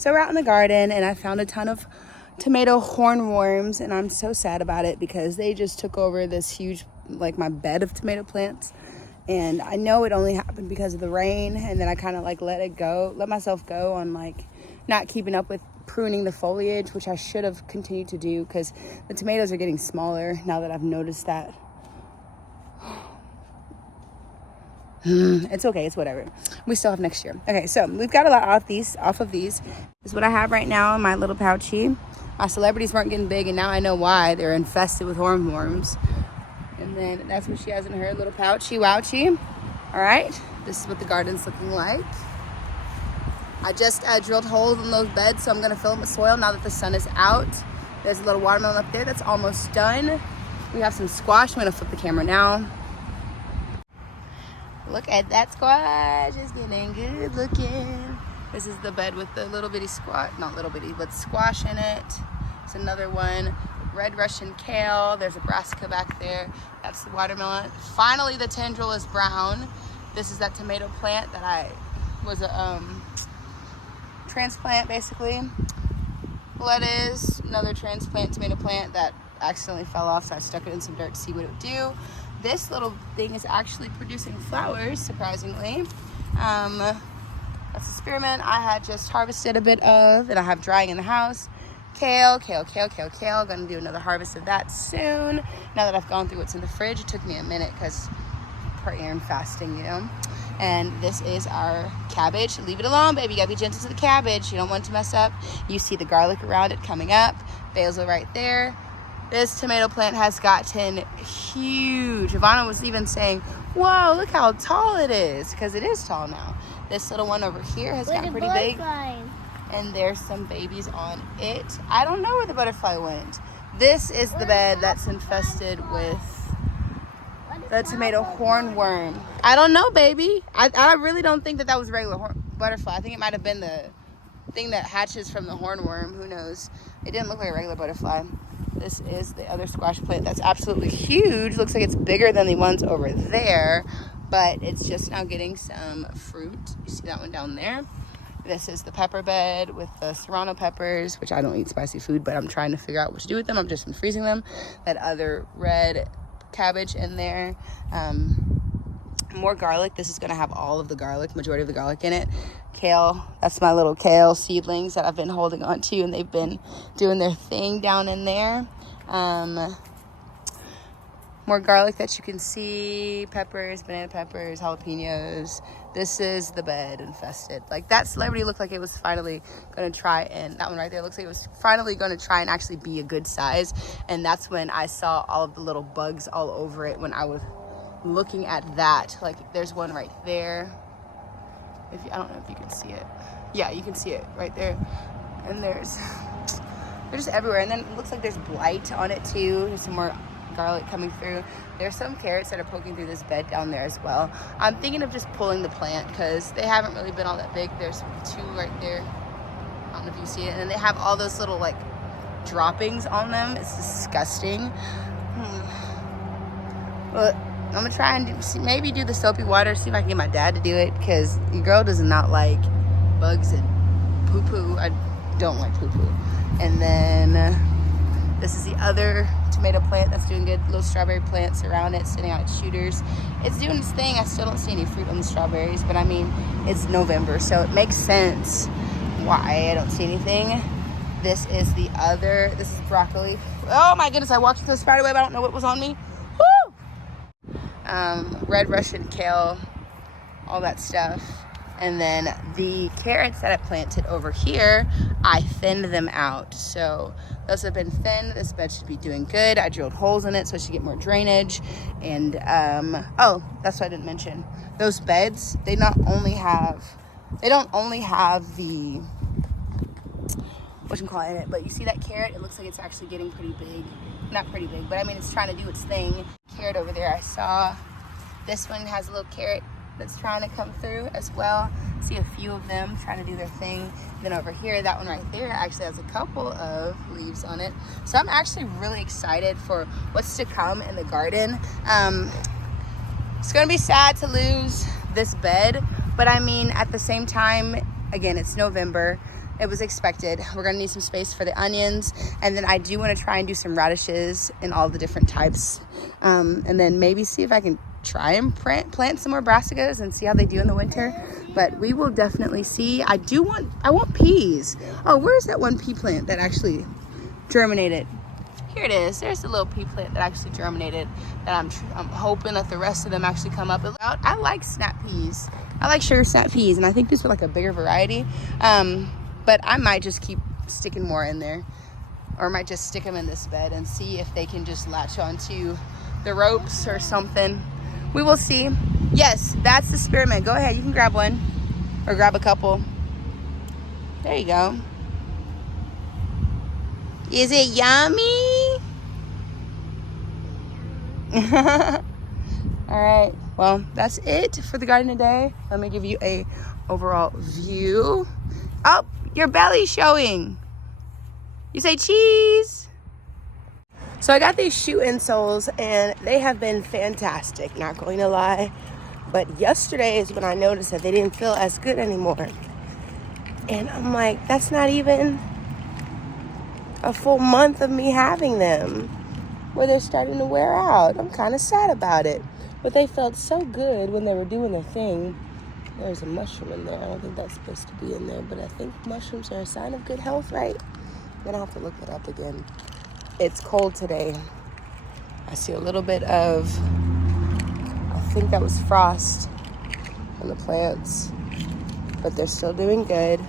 So we're out in the garden and I found a ton of tomato hornworms, and I'm so sad about it because they just took over this huge, like, my bed of tomato plants. And I know it only happened because of the rain, and then I kind of like let myself go on like not keeping up with pruning the foliage, which I should have continued to do because the tomatoes are getting smaller now that I've noticed that. It's okay, it's whatever. We still have next year. Okay, so we've got a lot off of these. This is what I have right now in my little pouchy. My celebrities weren't getting big, and now I know why. They're infested with hornworms. And then that's what she has in her little pouchy wouchy. All right, this is what the garden's looking like. I just drilled holes in those beds, so I'm gonna fill them with soil now that the sun is out. There's a little watermelon up there that's almost done. We have some squash. I'm gonna flip the camera now. Look at that squash, it's getting good looking. This is the bed with the little bitty squash, not little bitty, but squash in it. It's another one. Red Russian kale, there's a brassica back there. That's the watermelon. Finally, the tendril is brown. This is that tomato plant that I was a transplant, basically. Lettuce, another transplant tomato plant that accidentally fell off, so I stuck it in some dirt to see what it would do. This little thing is actually producing flowers, surprisingly. That's a spearmint I had just harvested a bit of that I have drying in the house. Kale. Gonna do another harvest of that soon. Now that I've gone through what's in the fridge, it took me a minute because prayer and fasting, you know. And this is our cabbage. Leave it alone, baby. You gotta be gentle to the cabbage. You don't want it to mess up. You see the garlic around it coming up. Basil right there. This tomato plant has gotten huge. Ivana was even saying, whoa, look how tall it is, because it is tall now. This little one over here has gotten pretty big. And there's some babies on it. I don't know where the butterfly went. This is the bed that's infested with the tomato hornworm. I don't know, baby. I really don't think that was a regular butterfly. I think it might have been the thing that hatches from the hornworm. Who knows? It didn't look like a regular butterfly. This is the other squash plant that's absolutely huge. Looks like it's bigger than the ones over there, but it's just now getting some fruit. You see that one down there? This is the pepper bed with the serrano peppers, which I don't eat spicy food, but I'm trying to figure out what to do with them. I've just been freezing them. That other red cabbage in there. More garlic. This is going to have all of the garlic, majority of the garlic in it. Kale. That's my little kale seedlings that I've been holding on to, and they've been doing their thing down in there. More garlic that you can see. Peppers, banana peppers, jalapenos. This is the bed infested. Like, that celebrity looked like it was finally going to try, and that one right there looks like it was finally going to try and actually be a good size. And that's when I saw all of the little bugs all over it when I was looking at that. Like, there's one right there. I don't know if you can see it. Yeah, you can see it right there. And they're just everywhere. And then it looks like there's blight on it too. There's some more garlic coming through. There's some carrots that are poking through this bed down there as well. I'm thinking of just pulling the plant because they haven't really been all that big. There's two right there. I don't know if you see it. And then they have all those little like droppings on them. It's disgusting. Well, I'm gonna try and maybe do the soapy water, see if I can get my dad to do it, because your girl does not like bugs and poo-poo. I don't like poo-poo. And then this is the other tomato plant that's doing good. Little strawberry plants around it, sitting out its shooters. It's doing its thing. I still don't see any fruit on the strawberries, but I mean, it's November, so it makes sense why I don't see anything. This is broccoli. Oh my goodness, I walked into a spider web. I don't know what was on me. Red Russian kale, all that stuff. And then the carrots that I planted over here, I thinned them out. So those have been thinned. This bed should be doing good. I drilled holes in it so it should get more drainage. And, oh, that's what I didn't mention. Those beds, they don't only have the, in it, but you see that carrot? It looks like it's actually getting pretty big. Not pretty big, but I mean, it's trying to do its thing. Carrot over there, I saw. This one has a little carrot that's trying to come through as well. See a few of them trying to do their thing. Then over here, that one right there actually has a couple of leaves on it. So I'm actually really excited for what's to come in the garden. It's gonna be sad to lose this bed, but I mean, at the same time, again, it's November. It was expected. We're gonna need some space for the onions, and then I do want to try and do some radishes in all the different types, and then maybe see if I can try and plant some more brassicas and see how they do in the winter. But we will definitely see. I want peas. Oh, where's that one pea plant that actually germinated? Here it is. There's the little pea plant that actually germinated, that I'm hoping that the rest of them actually come up. I like snap peas. I like sugar snap peas, and I think these are like a bigger variety. But I might just keep sticking more in there, or I might just stick them in this bed and see if they can just latch onto the ropes or something. We will see. Yes, that's the spearmint. Go ahead, you can grab one, or grab a couple. There you go. Is it yummy? All right, well, that's it for the garden today. Let me give you a overall view. Oh, your belly's showing. You say cheese. So I got these shoe insoles, and they have been fantastic, not going to lie. But yesterday is when I noticed that they didn't feel as good anymore. And I'm like, that's not even a full month of me having them, where they're starting to wear out. I'm kind of sad about it. But they felt so good when they were doing their thing. There's a mushroom in there. I don't think that's supposed to be in there, but I think mushrooms are a sign of good health, right? Then I'll have to look it up again. It's cold today. I see a little bit of, I think that was frost on the plants, but they're still doing good.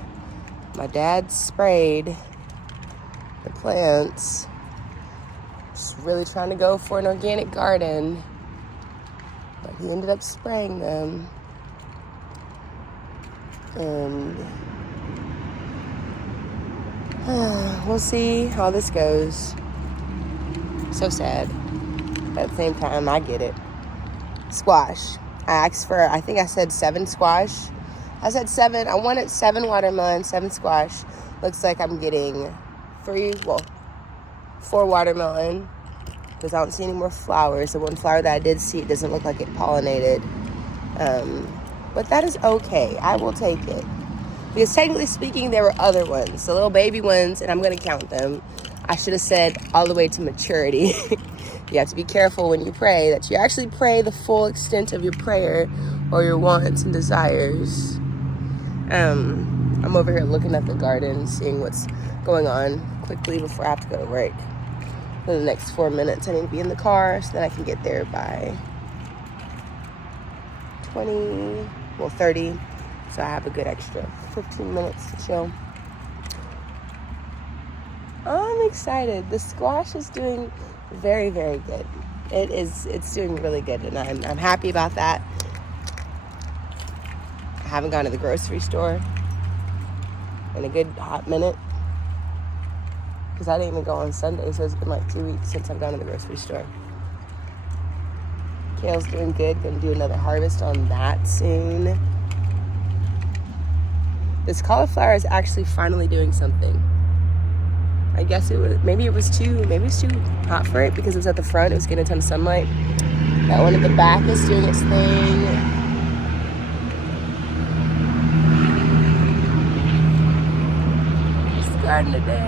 My dad sprayed the plants. Just really trying to go for an organic garden, but he ended up spraying them. And we'll see how this goes. So sad, but at the same time, I get it. Squash. I asked for, I think I said 7 squash. I said 7. I wanted 7 watermelon, 7 squash. Looks like I'm getting 4 watermelon, because I don't see any more flowers. The one flower that I did see, it doesn't look like it pollinated. But that is okay. I will take it. Because technically speaking, there were other ones, the little baby ones, and I'm going to count them. I should have said all the way to maturity. You have to be careful when you pray that you actually pray the full extent of your prayer or your wants and desires. I'm over here looking at the garden, seeing what's going on quickly before I have to go to work. For the next 4 minutes, I need to be in the car so that I can get there by 30. So I have a good extra 15 minutes to chill. I'm excited. The squash is doing very, very good. It's doing really good, and I'm happy about that. I haven't gone to the grocery store in a good hot minute, because I didn't even go on Sunday, so it's been like 2 weeks since I've gone to the grocery store. Kale's doing good. Gonna do another harvest on that soon. This cauliflower is actually finally doing something. I guess maybe it was too hot for it because it was at the front. It was getting a ton of sunlight. That one at the back is doing its thing. It's garden today.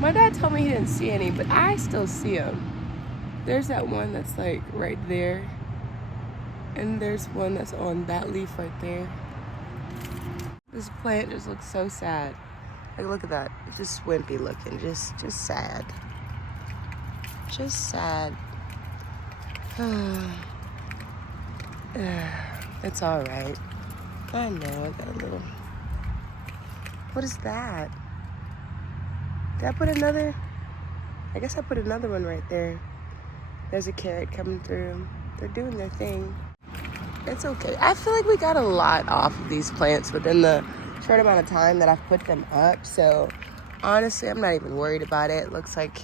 My dad told me he didn't see any, but I still see them. There's that one that's like right there. And there's one that's on that leaf right there. This plant just looks so sad. Like, look at that. It's just wimpy looking. Just sad. Just sad. It's all right. I know. I got a little... What is that? Did I put another? I guess I put another one right there. There's a carrot coming through. They're doing their thing. It's okay. I feel like we got a lot off of these plants within the short amount of time that I've put them up. So honestly, I'm not even worried about it. It looks like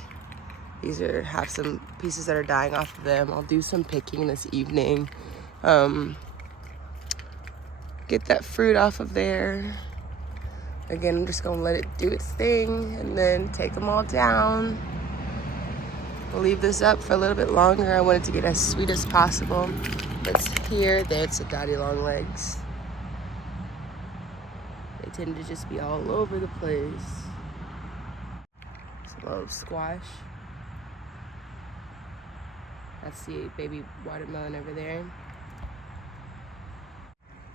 these have some pieces that are dying off of them. I'll do some picking this evening. Get that fruit off of there. Again, I'm just gonna let it do its thing and then take them all down. I'll leave this up for a little bit longer. I want it to get as sweet as possible. It's here, there, it's a daddy long legs. They tend to just be all over the place. Some little squash. That's the baby watermelon over there.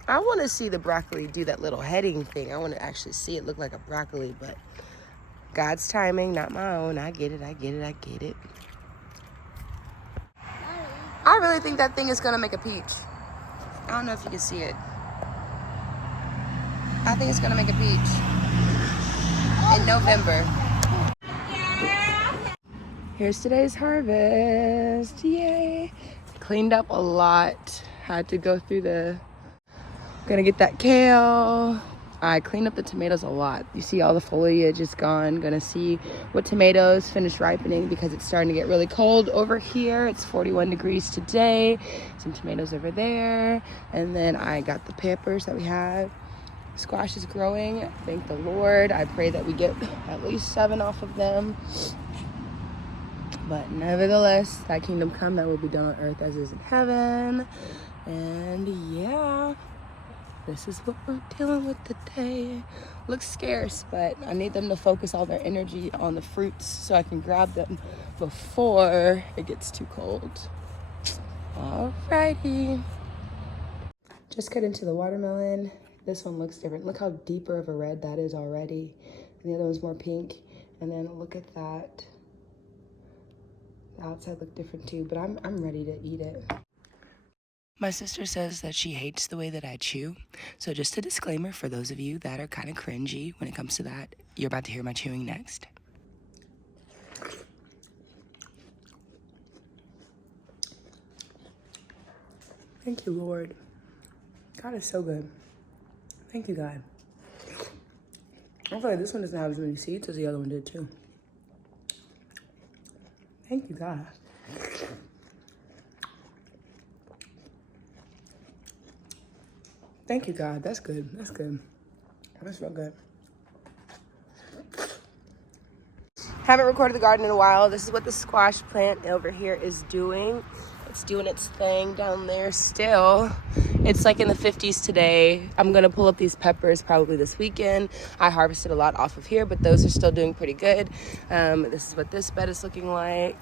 I want to see the broccoli do that little heading thing. I want to actually see it look like a broccoli, but God's timing, not my own. I get it. I really think that thing is going to make a peach. I don't know if you can see it. I think it's going to make a peach in November. Here's today's harvest. Yay. Cleaned up a lot. Had to go through gonna get that kale. I cleaned up the tomatoes a lot. You see all the foliage is gone. Gonna see what tomatoes finish ripening because it's starting to get really cold over here. It's 41 degrees today. Some tomatoes over there. And then I got the peppers that we have. Squash is growing. Thank the Lord. I pray that we get at least 7 off of them. But nevertheless, thy kingdom come, that will be done on earth as is in heaven. And yeah, this is what we're dealing with today. Looks scarce, but I need them to focus all their energy on the fruits so I can grab them before it gets too cold. Alrighty. Just cut into the watermelon. This one looks different. Look how deeper of a red that is already. And the other one's more pink. And then look at that. The outside look different too, but I'm ready to eat it. My sister says that she hates the way that I chew. So just a disclaimer for those of you that are kind of cringy when it comes to that. You're about to hear my chewing next. Thank you, Lord. God is so good. Thank you, God. I feel like this one doesn't have as many seeds as the other one did too. Thank you, God. Thank you, God. That's good. That's good. That's real good. Haven't recorded the garden in a while. This is what the squash plant over here is doing. It's doing its thing down there still. It's like in the 50s today. I'm gonna pull up these peppers probably this weekend. I harvested a lot off of here, but those are still doing pretty good. This is what this bed is looking like.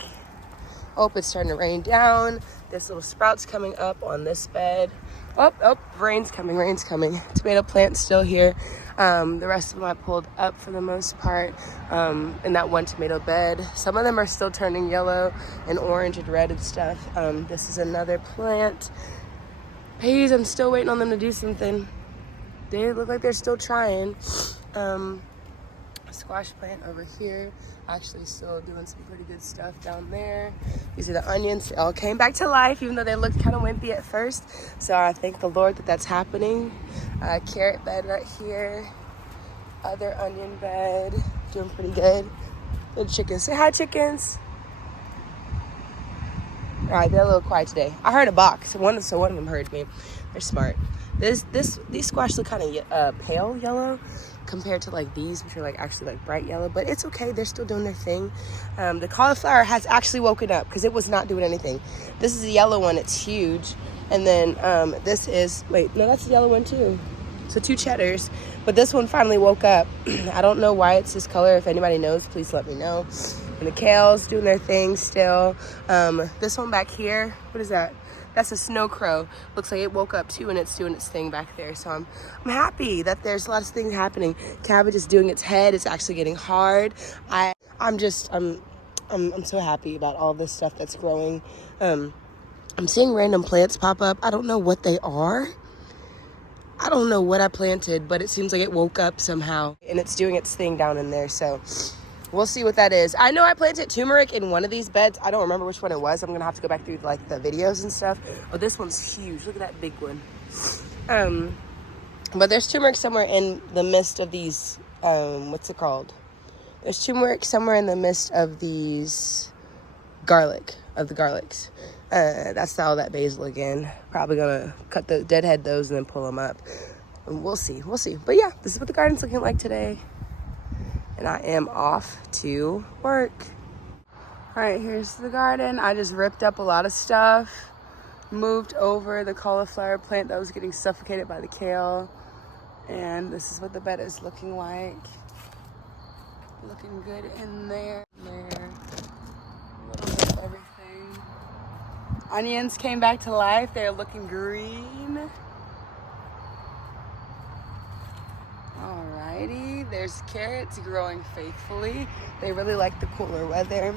Oh, it's starting to rain down. This little sprout's coming up on this bed. Oh, rain's coming. Tomato plant's still here. The rest of them I pulled up for the most part in that one tomato bed. Some of them are still turning yellow and orange and red and stuff. This is another plant. Peas, I'm still waiting on them to do something. They look like they're still trying. Squash plant over here, actually still doing some pretty good stuff down there. These are the onions. They all came back to life, even though they looked kind of wimpy at first. So I thank the Lord that that's happening. Carrot bed right here. Other onion bed, doing pretty good. Little chickens. Say hi, chickens. All right, they're a little quiet today. I heard a box. So one of them heard me. They're smart. These squash look kind of pale yellow compared to like these, which are like actually like bright yellow, but it's okay. They're still doing their thing. The cauliflower has actually woken up because it was not doing anything. This is the yellow one. It's huge. And then this is, wait, no, that's the yellow one too. So 2 cheddars, but this one finally woke up. I don't know why it's this color. If anybody knows, please let me know. And the kale's doing their thing still. This one back here, what is that? That's a snow crow. Looks like it woke up too and it's doing its thing back there. So I'm happy that there's lots of things happening. Cabbage is doing its head. It's actually getting hard. I'm so happy about all this stuff that's growing. I'm seeing random plants pop up. I don't know what they are. I don't know what I planted, but it seems like it woke up somehow and it's doing its thing down in there. So we'll see what that is. I know I planted turmeric in one of these beds. I don't remember which one it was. I'm gonna have to go back through like the videos and stuff. Oh, this one's huge. Look at that big one. But there's turmeric somewhere in the midst of these, what's it called? There's turmeric somewhere in the midst of these garlics. That's all that basil again. Probably gonna deadhead those and then pull them up. And we'll see. But yeah, this is what the garden's looking like today. And I am off to work. All right, here's the garden. I just ripped up a lot of stuff, moved over the cauliflower plant that was getting suffocated by the kale, And this is what the bed is looking like. Looking good in there. There. A little bit of everything. Onions came back to life. They're looking green. Alrighty. There's carrots growing faithfully. They really like the cooler weather.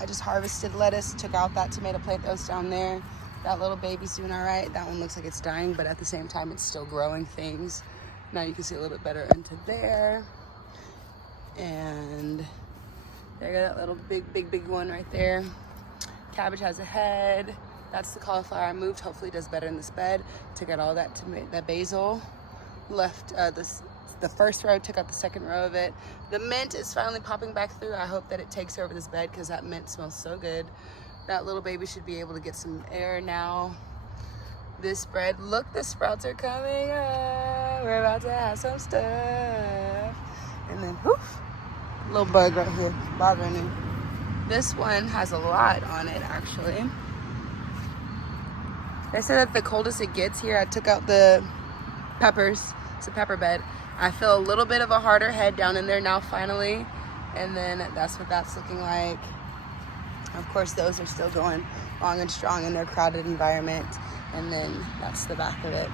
I just harvested lettuce, took out that tomato plant that was down there. That little baby's doing all right. That one looks like it's dying, but at the same time, it's still growing things. Now you can see a little bit better into there. And there you go, that little big one right there. Cabbage has a head. That's the cauliflower I moved. Hopefully it does better in this bed. Took out all that basil. Left the first row, took out the second row of it. The mint is finally popping back through. I hope that it takes over this bed because that mint smells so good. That little baby should be able to get some air now. This bread, look, the sprouts are coming up. We're about to have some stuff. And then, poof, little bug right here bothering me. This one has a lot on it, actually. They said that the coldest it gets here, I took out the peppers. It's a pepper bed. I feel a little bit of a harder head down in there now, finally. And then that's what that's looking like. Of course, those are still going long and strong in their crowded environment. And then that's the back of it.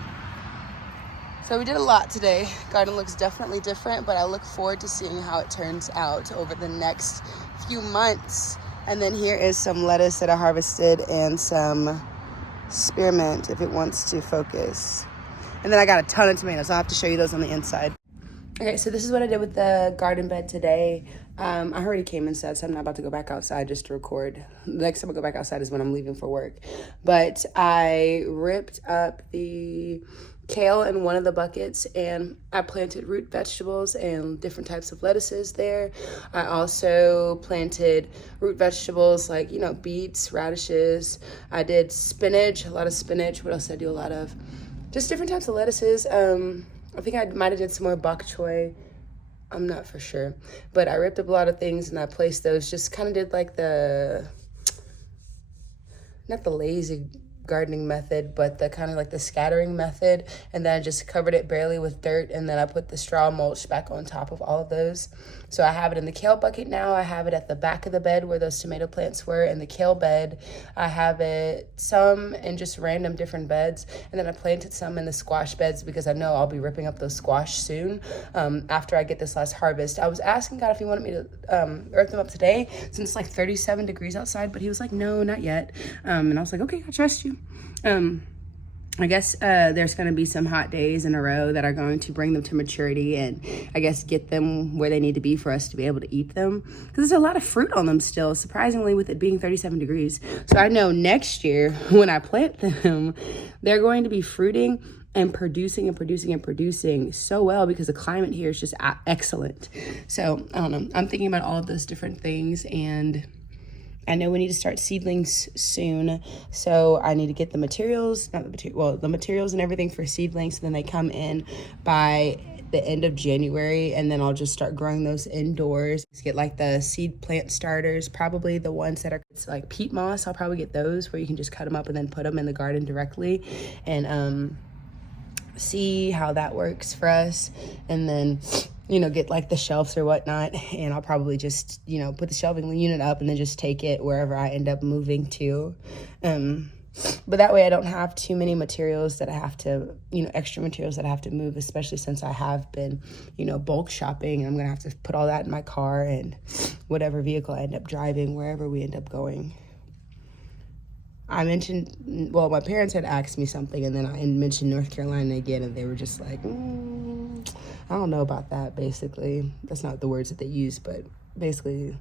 So we did a lot today. Garden looks definitely different, but I look forward to seeing how it turns out over the next few months. And then here is some lettuce that I harvested and some spearmint if it wants to focus. And then I got a ton of tomatoes. I'll have to show you those on the inside. Okay, so this is what I did with the garden bed today. I already came inside, so I'm not about to go back outside just to record. The next time I go back outside is when I'm leaving for work. But I ripped up the kale in one of the buckets and I planted root vegetables and different types of lettuces there. I also planted root vegetables like, beets, radishes. I did spinach, a lot of spinach. What else did I do? A lot of just different types of lettuces. I think I might have did some more bok choy. I'm not for sure. But I ripped up a lot of things and I placed those. Just kind of did like not the lazy gardening method, but the kind of like the scattering method. And then I just covered it barely with dirt. And then I put the straw mulch back on top of all of those. So I have it in the kale bucket now. I have it at the back of the bed where those tomato plants were in the kale bed. I have it some in just random different beds. And then I planted some in the squash beds because I know I'll be ripping up those squash soon after I get this last harvest. I was asking God if he wanted me to rip them up today since it's like 37 degrees outside, but he was like, no, not yet. And I was like, okay, I trust you. I guess there's going to be some hot days in a row that are going to bring them to maturity and I guess get them where they need to be for us to be able to eat them. Because there's a lot of fruit on them still, surprisingly, with it being 37 degrees. So I know next year when I plant them, they're going to be fruiting and producing so well because the climate here is just excellent. So I don't know. I'm thinking about all of those different things, and I know we need to start seedlings soon, so I need to get the materials, the materials and everything for seedlings, so then they come in by the end of January, and then I'll just start growing those indoors. Just get like the seed plant starters, probably the ones that are like peat moss. I'll probably get those where you can just cut them up and then put them in the garden directly, and see how that works for us. And then get like the shelves or whatnot, and I'll probably just, put the shelving unit up and then just take it wherever I end up moving to. But that way I don't have too many materials that I have to, extra materials that I have to move, especially since I have been, bulk shopping. I'm going to have to put all that in my car and whatever vehicle I end up driving, wherever we end up going. I mentioned, my parents had asked me something, and then I mentioned North Carolina again, and they were just like, I don't know about that, basically. That's not the words that they use, but basically,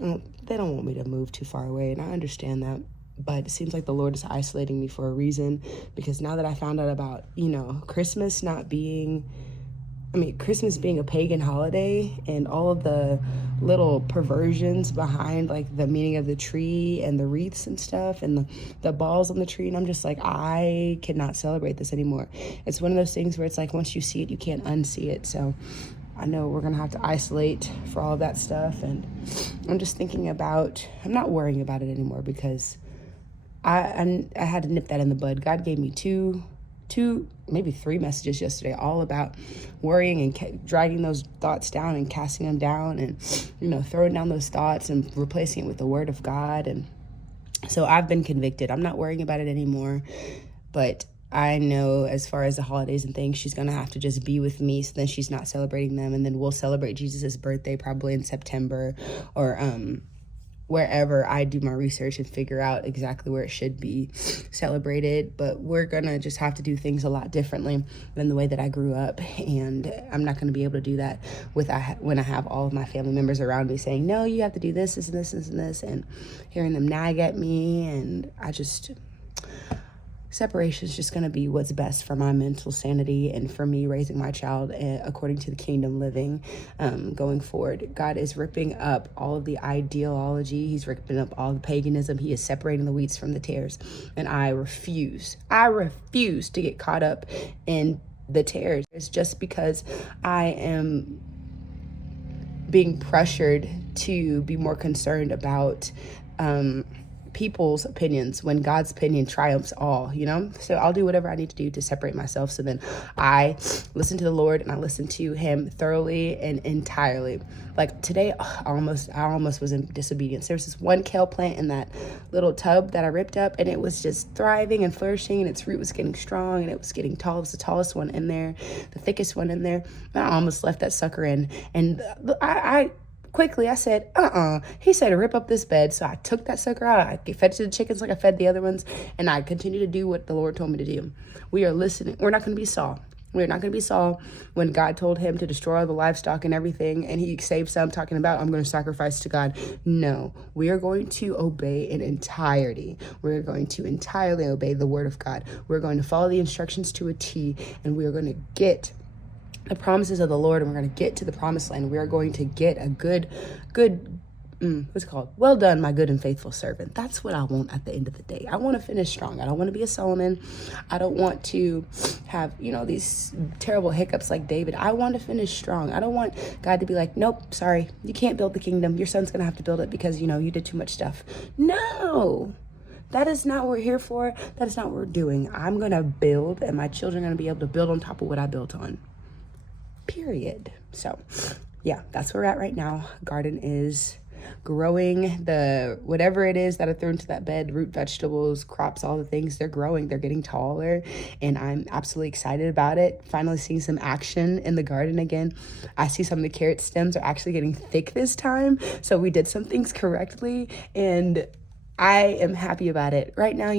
they don't want me to move too far away, and I understand that. But it seems like the Lord is isolating me for a reason, because now that I found out about, Christmas being a pagan holiday and all of the little perversions behind like the meaning of the tree and the wreaths and stuff and the balls on the tree, and I'm just like, I cannot celebrate this anymore. It's one of those things where it's like once you see it, you can't unsee it. So I know we're gonna have to isolate for all of that stuff, and I'm just thinking about, I'm not worrying about it anymore because I had to nip that in the bud. God gave me two maybe 3 messages yesterday, all about worrying and dragging those thoughts down and casting them down, and throwing down those thoughts and replacing it with the word of God. And so I've been convicted. I'm not worrying about it anymore, but I know as far as the holidays and things, she's going to have to just be with me, so then she's not celebrating them. And then we'll celebrate Jesus' birthday probably in September, or wherever I do my research and figure out exactly where it should be celebrated. But we're going to just have to do things a lot differently than the way that I grew up. And I'm not going to be able to do that when I have all of my family members around me saying, no, you have to do this, this, and this, and this, and hearing them nag at me. And separation is just going to be what's best for my mental sanity and for me raising my child according to the kingdom living going forward. God is ripping up all of the ideology. He's ripping up all the paganism. He is separating the wheats from the tares. And I refuse to get caught up in the tares. It's just because I am being pressured to be more concerned about people's opinions when God's opinion triumphs all, So I'll do whatever I need to do to separate myself, so then I listen to the Lord and I listen to him thoroughly and entirely. Like today, I almost was in disobedience. There was this one kale plant in that little tub that I ripped up, and it was just thriving and flourishing, and its root was getting strong, and it was getting tall. It was the tallest one in there, the thickest one in there. And I almost left that sucker in, and I said, he said to rip up this bed. So I took that sucker out. I fed it to the chickens like I fed the other ones. And I continued to do what the Lord told me to do. We are listening. We're not going to be Saul. We're not going to be Saul when God told him to destroy all the livestock and everything. And he saved some, talking about, I'm going to sacrifice to God. No, we are going to obey in entirety. We're going to entirely obey the word of God. We're going to follow the instructions to a T. And we are going to get the promises of the Lord, and we're going to get to the promised land. We are going to get a good, what's it called? Well done, my good and faithful servant. That's what I want at the end of the day. I want to finish strong. I don't want to be a Solomon. I don't want to have, these terrible hiccups like David. I want to finish strong. I don't want God to be like, nope, sorry, you can't build the kingdom. Your son's going to have to build it because, you did too much stuff. No. That is not what we're here for. That is not what we're doing. I'm going to build, and my children are going to be able to build on top of what I built on. Period. So yeah, that's where we're at right now. Garden is growing. The whatever it is that I threw into that bed, root vegetables, crops, all the things, they're growing, they're getting taller, and I'm absolutely excited about it. Finally seeing some action in the garden again. I see some of the carrot stems are actually getting thick this time, so we did some things correctly, and I am happy about it. Right now,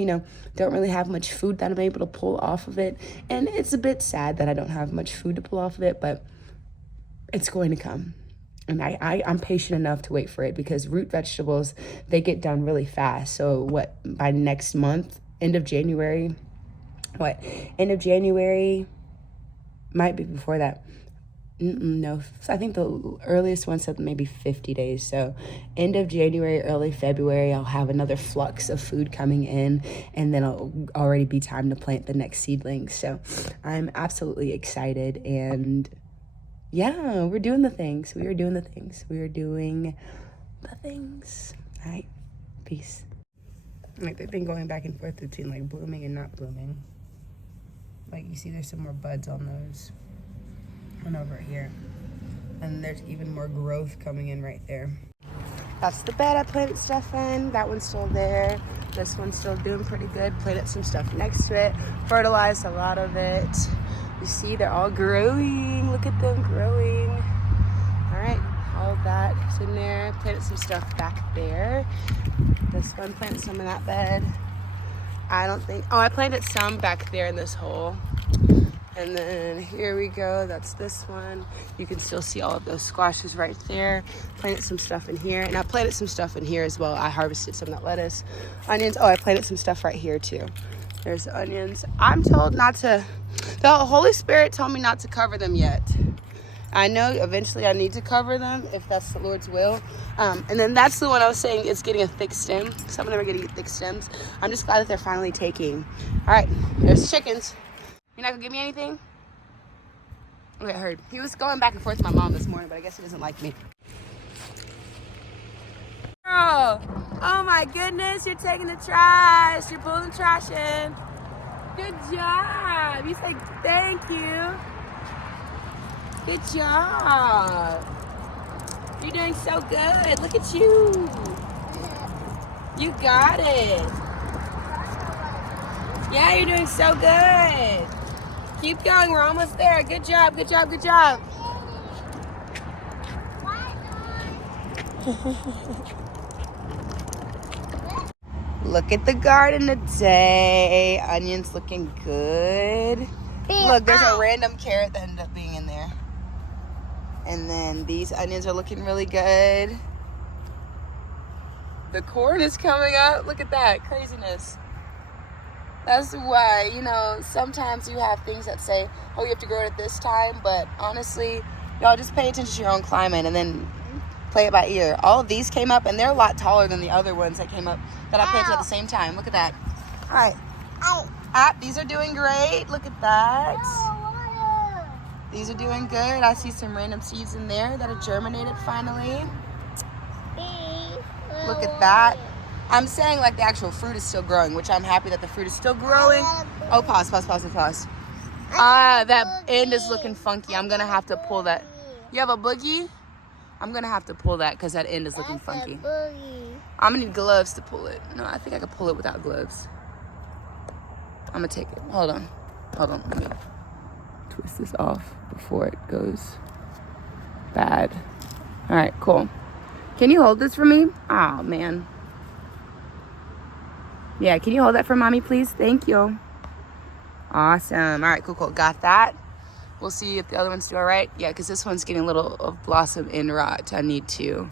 don't really have much food that I'm able to pull off of it. And it's a bit sad that I don't have much food to pull off of it, but it's going to come. And I'm patient enough to wait for it, because root vegetables, they get done really fast. So by next month, end of January, might be before that. No, I think the earliest one said maybe 50 days. So end of January, early February, I'll have another flux of food coming in, and then it'll already be time to plant the next seedlings. So I'm absolutely excited, and yeah, we're doing the things. We are doing the things. We are doing the things. All right, peace. Like, they've been going back and forth between like blooming and not blooming. Like, you see there's some more buds on those. One over here, and there's even more growth coming in right there. That's the bed I planted stuff in. That one's still there. This one's still doing pretty good. Planted some stuff next to it, fertilized a lot of it. You see, they're all growing. Look at them growing. All right, all of that is in there. Planted some stuff back there. This one, planted some in that bed. I planted some back there in this hole. And then here we go, that's this one. You can still see all of those squashes right there. Planted some stuff in here, and I planted some stuff in here as well. I harvested some of that lettuce. Onions, I planted some stuff right here too. There's the onions. I'm told not to, the Holy Spirit told me not to cover them yet. I know eventually I need to cover them if that's the Lord's will. And then that's the one I was saying, it's getting a thick stem. Some of them are getting thick stems. I'm just glad that they're finally taking. All right, there's chickens. You're not gonna give me anything? Okay, I heard. He was going back and forth with my mom this morning, but I guess he doesn't like me. Girl, oh my goodness, you're taking the trash. You're pulling the trash in. Good job. You say thank you. Good job. You're doing so good. Look at you. You got it. Yeah, you're doing so good. Keep going. We're almost there. Good job. Good job. Good job. Look at the garden today. Onions looking good. Look, there's a random carrot that ended up being in there. And then these onions are looking really good. The corn is coming up. Look at that craziness. That's why, you know, sometimes you have things that say, oh, you have to grow it at this time. But honestly, y'all just pay attention to your own climate and then play it by ear. All of these came up, and they're a lot taller than the other ones that came up that I planted at the same time. Look at that. All right. These are doing great. Look at that. These are doing good. I see some random seeds in there that have germinated finally. Look at that. I'm saying like the actual fruit is still growing, which I'm happy that the fruit is still growing. Oh, pause. That end is looking funky. I'm going to have to pull that. You have a boogie? I'm going to have to pull that because that end is looking funky. I'm going to need gloves to pull it. No, I think I could pull it without gloves. I'm going to take it. Hold on. Let me twist this off before it goes bad. All right, cool. Can you hold this for me? Oh, man. Yeah, can you hold that for mommy, please? Thank you. Awesome. All right, cool. Got that. We'll see if the other ones do all right. Yeah, because this one's getting a little of blossom end rot. I need to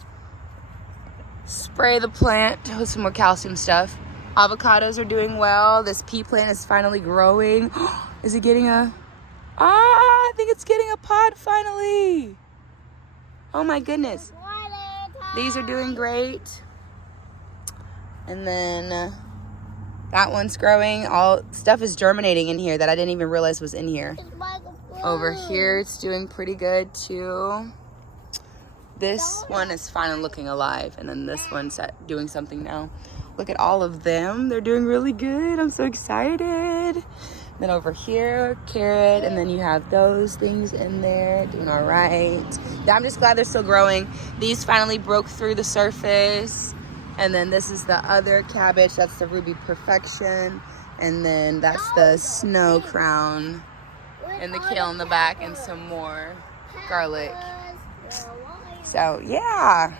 spray the plant with some more calcium stuff. Avocados are doing well. This pea plant is finally growing. Is it getting I think it's getting a pod finally. Oh my goodness. These are doing great. And then that one's growing. All stuff is germinating in here that I didn't even realize was in here. Over here, it's doing pretty good too. This one is finally looking alive, and then this one's doing something now. Look at all of them. They're doing really good. I'm so excited. Then over here, carrot, and then you have those things in there doing all right. Yeah, I'm just glad they're still growing. These finally broke through the surface. And then this is the other cabbage. That's the Ruby Perfection. And then that's the Snow Crown. And the kale in the back, and some more garlic. So yeah,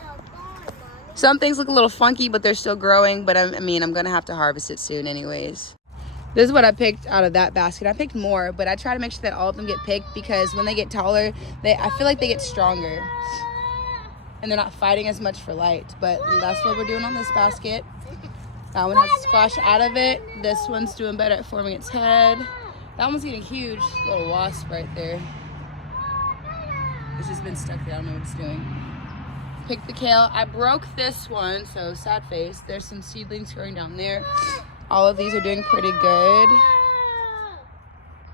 some things look a little funky, but they're still growing. But I'm gonna have to harvest it soon anyways. This is what I picked out of that basket. I picked more, but I try to make sure that all of them get picked, because when they get taller, I feel like they get stronger and they're not fighting as much for light. But that's what we're doing on this basket. That one has squash out of it. This one's doing better at forming its head. That one's getting huge. Little wasp right there. It's just been stuck there. I don't know what it's doing. Pick the kale. I broke this one, so sad face. There's some seedlings growing down there. All of these are doing pretty good.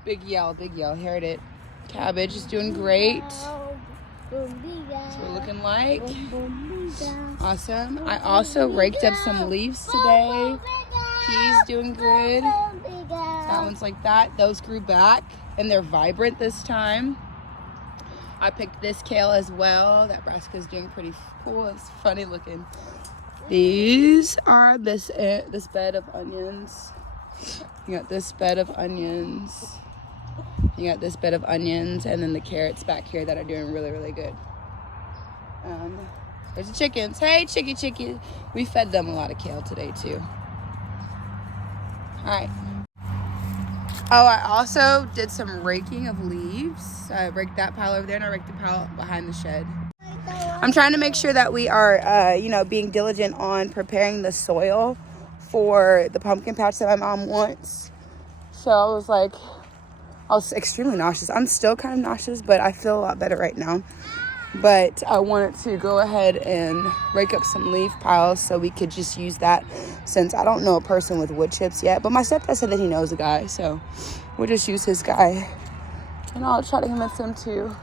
Big yell. Heard it. Cabbage is doing great. That's what we're looking like. Awesome. I also raked up some leaves today. Peas doing good. That one's like that. Those grew back and they're vibrant this time. I picked this kale as well. That brassica's doing pretty cool. It's funny looking. These are this bed of onions. You got this bed of onions. You got this bed of onions, and then the carrots back here that are doing really, really good. There's the chickens. Hey, chickie. We fed them a lot of kale today too. All right. Oh, I also did some raking of leaves. I raked that pile over there, and I raked the pile behind the shed. I'm trying to make sure that we are, being diligent on preparing the soil for the pumpkin patch that my mom wants. So I was extremely nauseous. I'm still kind of nauseous, but I feel a lot better right now. But I wanted to go ahead and rake up some leaf piles so we could just use that, since I don't know a person with wood chips yet. But my stepdad said that he knows a guy, so we'll just use his guy. And I'll try to convince him to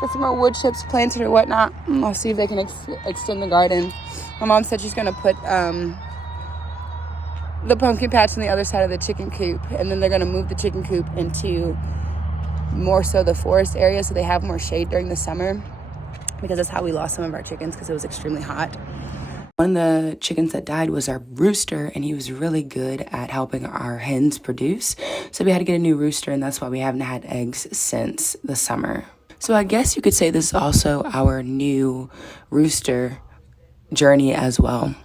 get some more wood chips planted or whatnot. I'll see if they can extend the garden. My mom said she's going to put the pumpkin patch on the other side of the chicken coop, and then they're going to move the chicken coop into more so the forest area so they have more shade during the summer, because that's how we lost some of our chickens because it was extremely hot. One of the chickens that died was our rooster, and he was really good at helping our hens produce. So we had to get a new rooster, and that's why we haven't had eggs since the summer. So I guess you could say this is also our new rooster journey as well.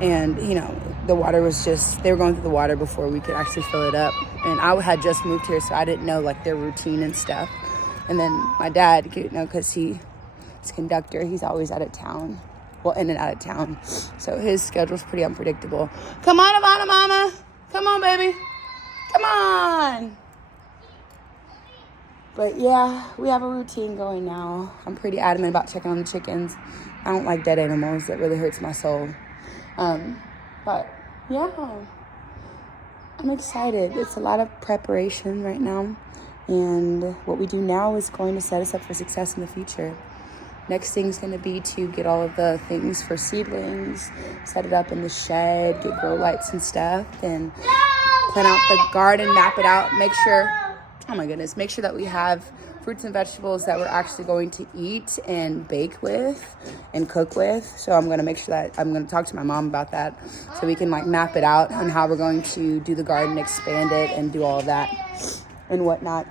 And, you know, the water was just, they were going through the water before we could actually fill it up. And I had just moved here, so I didn't know, like, their routine and stuff. And then my dad, you know, because he's conductor, he's always out of town. Well, in and out of town. So his schedule's pretty unpredictable. Come on, Ivana, mama. Come on, baby. Come on. But yeah, we have a routine going now. I'm pretty adamant about checking on the chickens. I don't like dead animals. That really hurts my soul. But yeah, I'm excited. It's a lot of preparation right now. And what we do now is going to set us up for success in the future. Next thing's going to be to get all of the things for seedlings, set it up in the shed, get grow lights and stuff, and plan out the garden, map it out, make sure that we have fruits and vegetables that we're actually going to eat and bake with and cook with. So I'm going to make sure that I'm going to talk to my mom about that so we can like map it out on how we're going to do the garden, expand it, and do all of that and whatnot.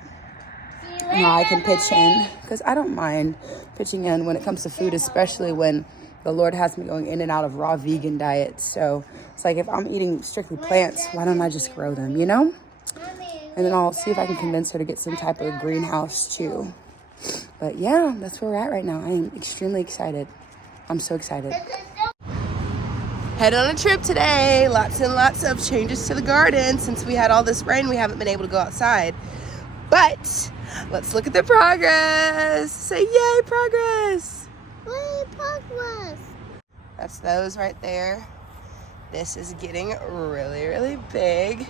Now I can pitch in, because I don't mind pitching in when it comes to food, especially when the Lord has me going in and out of raw vegan diets. So it's like, if I'm eating strictly plants, why don't I just grow them, you know? And then I'll see if I can convince her to get some type of greenhouse too. But yeah, that's where we're at right now. I am extremely excited. I'm so excited. Head on a trip today. Lots and lots of changes to the garden. Since we had all this rain, we haven't been able to go outside. But let's look at the progress. Say yay, progress. Yay, progress. That's those right there. This is getting really, really big.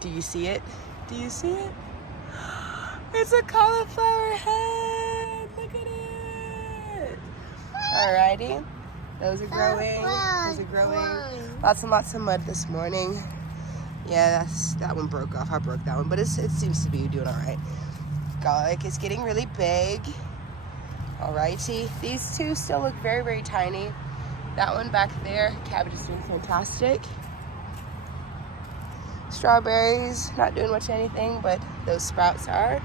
Do you see it? Do you see it? It's a cauliflower head. Look at it. Alrighty. Those are growing. Those are growing. Lots and lots of mud this morning. Yeah, that one broke off. I broke that one, but it seems to be doing all right. Garlic is getting really big. Alrighty. These two still look very, very tiny. That one back there, cabbage is doing fantastic. Strawberries, not doing much anything, but those sprouts are.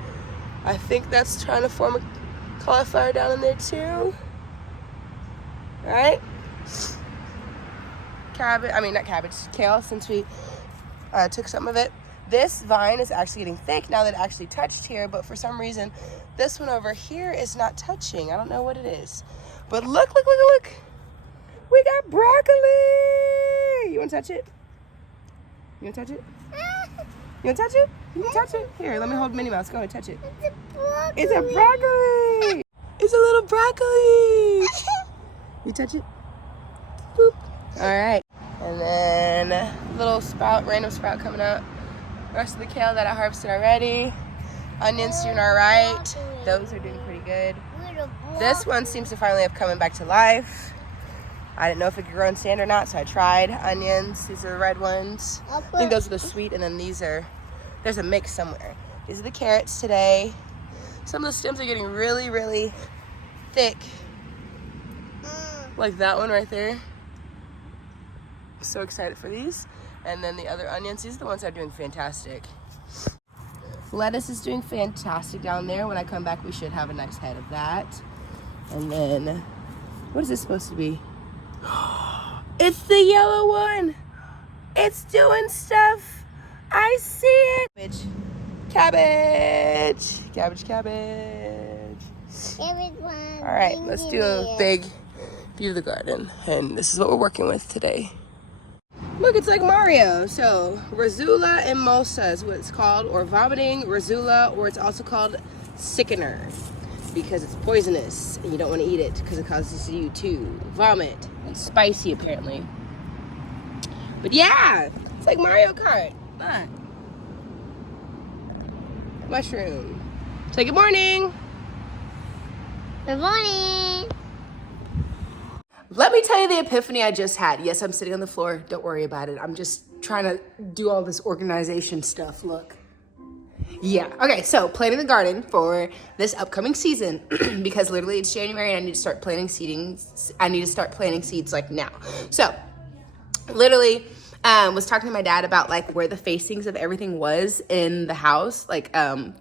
I think that's trying to form a cauliflower down in there too. Right? Kale, since we took some of it. This vine is actually getting thick now that it actually touched here, but for some reason, this one over here is not touching. I don't know what it is. But look. We got broccoli. You want to touch it? You want to touch it? You want to touch it? You can touch it. Here, let me hold Minnie Mouse. Go ahead, touch it. It's a broccoli. It's a little broccoli. You touch it? Boop. All right. And then little sprout, random sprout coming up. The rest of the kale that I harvested already. Onions doing all right. Those are doing pretty good. This one seems to finally have coming back to life. I didn't know if it could grow in sand or not, so I tried. Onions, these are the red ones. I think those are the sweet, and then there's a mix somewhere. These are the carrots today. Some of the stems are getting really, really thick. Like that one right there. So excited for these. And then the other onions, these are the ones that are doing fantastic. Lettuce is doing fantastic down there. When I come back, we should have a nice head of that. And then, what is this supposed to be? It's the yellow one. It's doing stuff. I see it. Cabbage. All right, let's do a big view of the garden. And this is what we're working with today. Look, it's like Mario. So, Rosula emosa is what it's called, or vomiting Rosula, or it's also called sickener, because it's poisonous and you don't want to eat it because it causes you to vomit. It's spicy, apparently. But yeah, it's like Mario Kart. Look. Mushroom. Say good morning. Good morning. Let me tell you the epiphany I just had. Yes, I'm sitting on the floor. Don't worry about it. I'm just trying to do all this organization stuff. Look. Yeah. Okay, so planting the garden for this upcoming season because literally it's January and I need to start planting seedings. I need to start planting seeds like now. So literally was talking to my dad about like where the facings of everything was in the house, like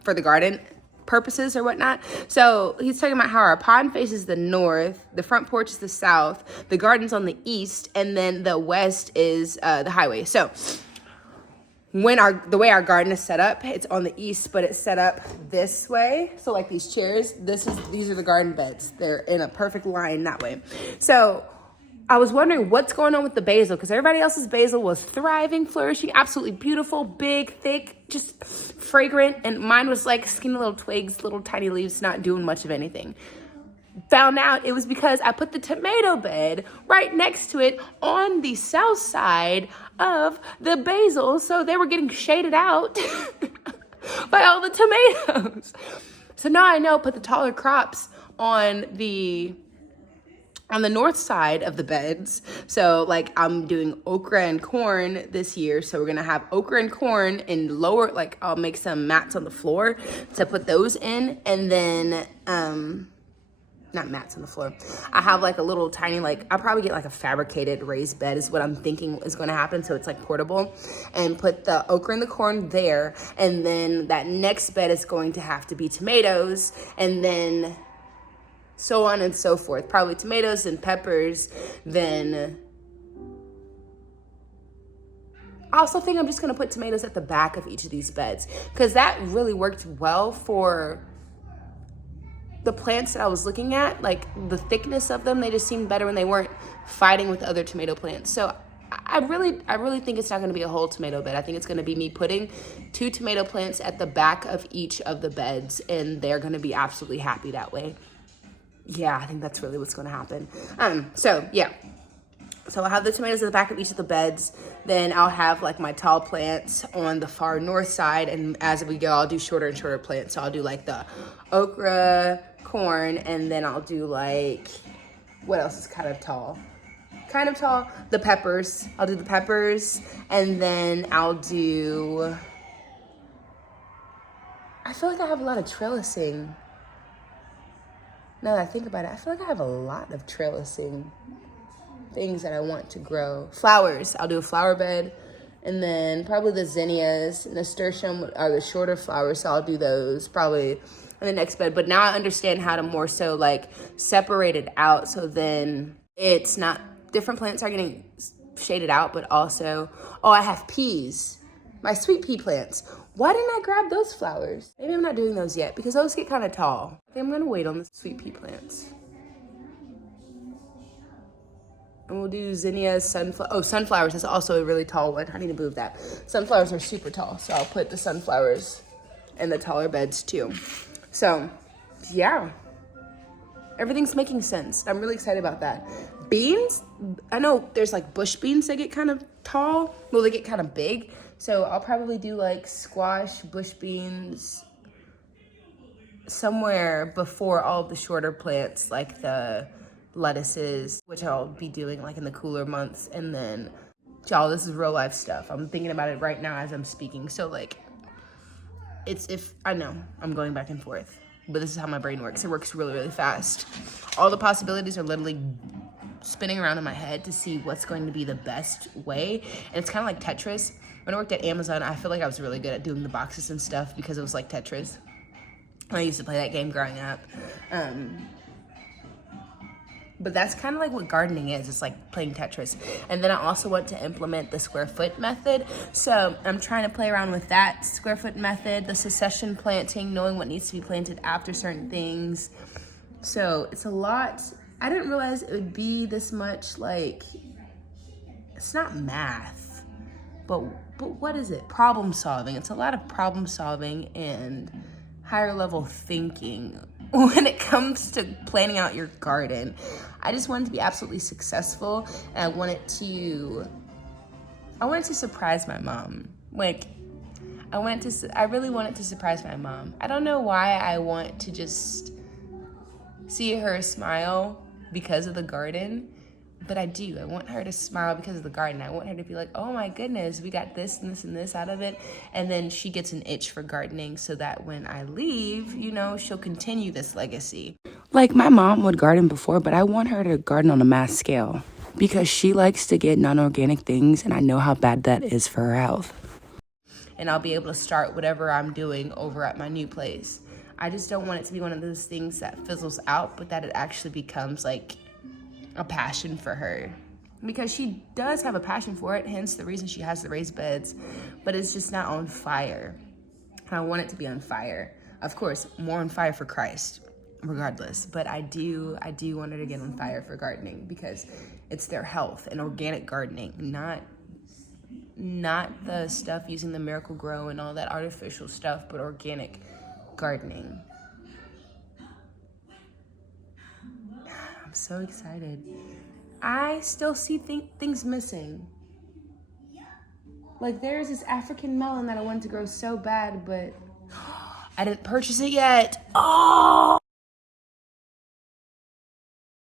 for the garden purposes or whatnot. So he's talking about how our pond faces the north, the front porch is the south, the garden's on the east, and then the west is the highway. So when the way our garden is set up, it's on the east, but it's set up this way. So like these chairs, these are the garden beds. They're in a perfect line that way. So I was wondering what's going on with the basil because everybody else's basil was thriving, flourishing, absolutely beautiful, big, thick, just fragrant. And mine was like skinny little twigs, little tiny leaves, not doing much of anything. Found out it was because I put the tomato bed right next to it on the south side of the basil. So they were getting shaded out by all the tomatoes. So now I know, put the taller crops on the north side of the beds. So like I'm doing okra and corn this year. So we're gonna have okra and corn in lower, like I'll make some mats on the floor to put those in. And then, not mats on the floor. I have like a little tiny, like I'll probably get like a fabricated raised bed is what I'm thinking is gonna happen. So it's like portable and put the okra and the corn there. And then that next bed is going to have to be tomatoes and then so on and so forth. Probably tomatoes and peppers. Then I also think I'm just gonna put tomatoes at the back of each of these beds because that really worked well for the plants that I was looking at. Like the thickness of them, they just seemed better when they weren't fighting with other tomato plants. So I really think it's not gonna be a whole tomato bed. I think it's gonna be me putting 2 tomato plants at the back of each of the beds and they're gonna be absolutely happy that way. Yeah, I think that's really what's going to happen. So yeah. So I'll have the tomatoes at the back of each of the beds. Then I'll have like my tall plants on the far north side. And as we go, I'll do shorter and shorter plants. So I'll do like the okra, corn, and then I'll do like, what else is kind of tall? The peppers. I'll do the peppers. And then I'll do, I feel like I have a lot of trellising. Now that I think about it, I feel like I have a lot of trellising things that I want to grow. Flowers, I'll do a flower bed. And then probably the zinnias, nasturtium are the shorter flowers, so I'll do those probably in the next bed. But now I understand how to more so like separate it out so then it's not, different plants are getting shaded out, but also, I have peas, my sweet pea plants. Why didn't I grab those flowers? Maybe I'm not doing those yet because those get kind of tall. I think I'm gonna wait on the sweet pea plants. And we'll do zinnias, sunflowers is also a really tall one. I need to move that. Sunflowers are super tall, so I'll put the sunflowers in the taller beds too. So, yeah. Everything's making sense. I'm really excited about that. Beans, I know there's like bush beans that get kind of tall. Well, they get kind of big. So I'll probably do like squash, bush beans, somewhere before all the shorter plants, like the lettuces, which I'll be doing like in the cooler months. And then, y'all, this is real life stuff. I'm thinking about it right now as I'm speaking. So like, I know I'm going back and forth, but this is how my brain works. It works really, really fast. All the possibilities are literally spinning around in my head to see what's going to be the best way. And it's kind of like Tetris. When I worked at Amazon, I feel like I was really good at doing the boxes and stuff because it was like Tetris. I used to play that game growing up. But that's kind of like what gardening is. It's like playing Tetris. And then I also want to implement the square foot method. So I'm trying to play around with that square foot method, the succession planting, knowing what needs to be planted after certain things. So it's a lot. I didn't realize it would be this much like, it's not math, but what is it? Problem solving. It's a lot of problem solving and higher level thinking when it comes to planning out your garden. I just wanted to be absolutely successful, and I wanted to surprise my mom. Like, I really wanted to surprise my mom. I don't know why I want to just see her smile because of the garden, But I do. I want her to smile because of the garden. I want her to be like, oh my goodness, we got this and this and this out of it. And then she gets an itch for gardening so that when I leave, you know, she'll continue this legacy. Like my mom would garden before, but I want her to garden on a mass scale because she likes to get non-organic things, and I know how bad that is for her health. And I'll be able to start whatever I'm doing over at my new place. I just don't want it to be one of those things that fizzles out, but that it actually becomes like a passion for her, because she does have a passion for it, hence the reason she has the raised beds, but it's just not on fire. I want it to be on fire. Of course, more on fire for Christ, regardless, but I do want her to get on fire for gardening because it's their health and organic gardening, not the stuff using the Miracle Grow and all that artificial stuff, but organic gardening. I'm so excited. I still see things missing. Like there's this African melon that I wanted to grow so bad, but I didn't purchase it yet. Oh!